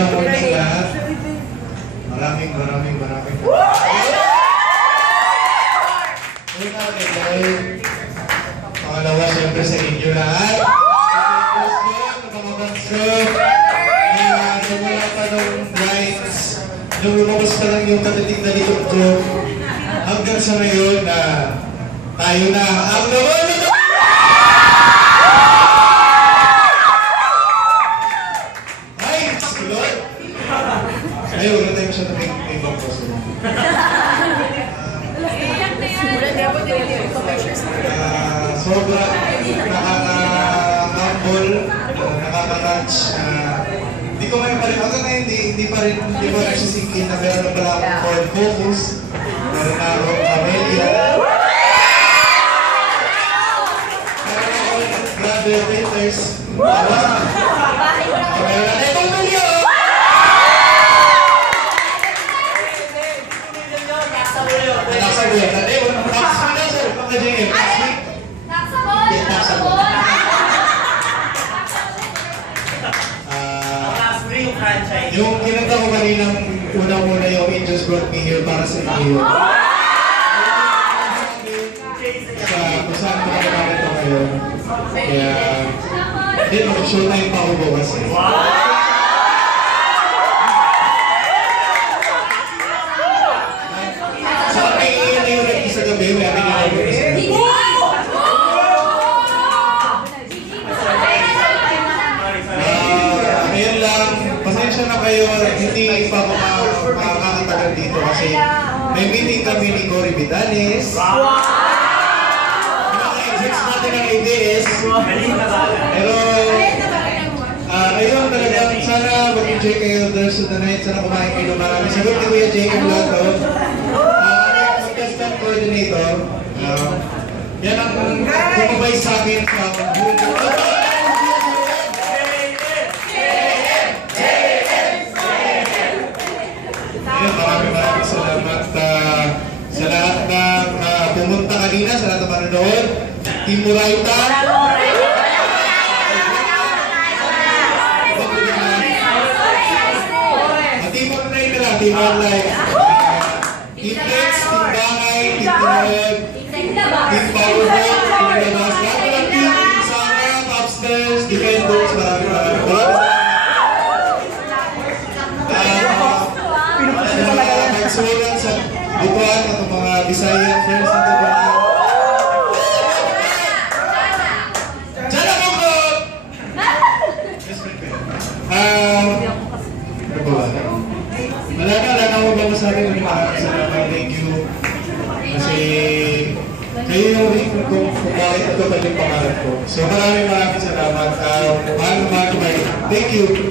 Unang-una sa lahat, maraming. Una kay Lloyd. Pangalawa, siyempre sa inyo lahat. Wala pa nung lines, nung lumabas pa lang yung katating na likod ko, hanggang sa ngayon na tayo na ang naman! Ay! Silot! Ayaw, wala tayo masyadong may ibang posto. Sobrang nakaka-humble, nakaka-touch. Hindi ko may parin. Hanggang ngayon, hindi pa rin nagsisingkin na meron na pala akong Ford Focus. Meron na akong Camellia. Meron akong Brother Peters. Meron na itong milyo! Nakasabot. Yung kinanta ko kaninang unang-una yung Angels Brought Me Here para sa inyo. Kung saan ko nakamit ko ngayon. Kaya, hindi, mag-showtime pa ako bukas eh. Sa akin, iyan na yung nag-isa gabi, may amin na ako isa gabi. Ngayon lang, pasensya na kayo, hindi pa ako makakatagal dito kasi may meeting kami ni Cory Vidales. Mga-execs natin ang ABS. Pero, ayun talagang sana mag-enjoy kayo the rest of the night. Sana kumain kayo marami. Sagot ni Kuya Jacob Lato. Contestant coordinator. Yan ang kumabay sa akin sa buong maraming salamat sa lahat ng pumunta kanina, sa lahat ng manonood. Team Muraita. Team Online na lang, Team Online. Team Lex, Team Bangay, Team Tinod, Team Powerboat, Team Labas. Lahat ng team, Sara, Upstairs, Defenders, maraming. Sulat sa butuan at mga Bisaya friends na butuan. Diyan ako ko! Ano ba? Wala na ako ba masabi ng maraming salamat. Thank you. Kasi kayo yung reason kung bakit ito pa yung pangarap ko. So maraming salamat. Mahal. Thank you.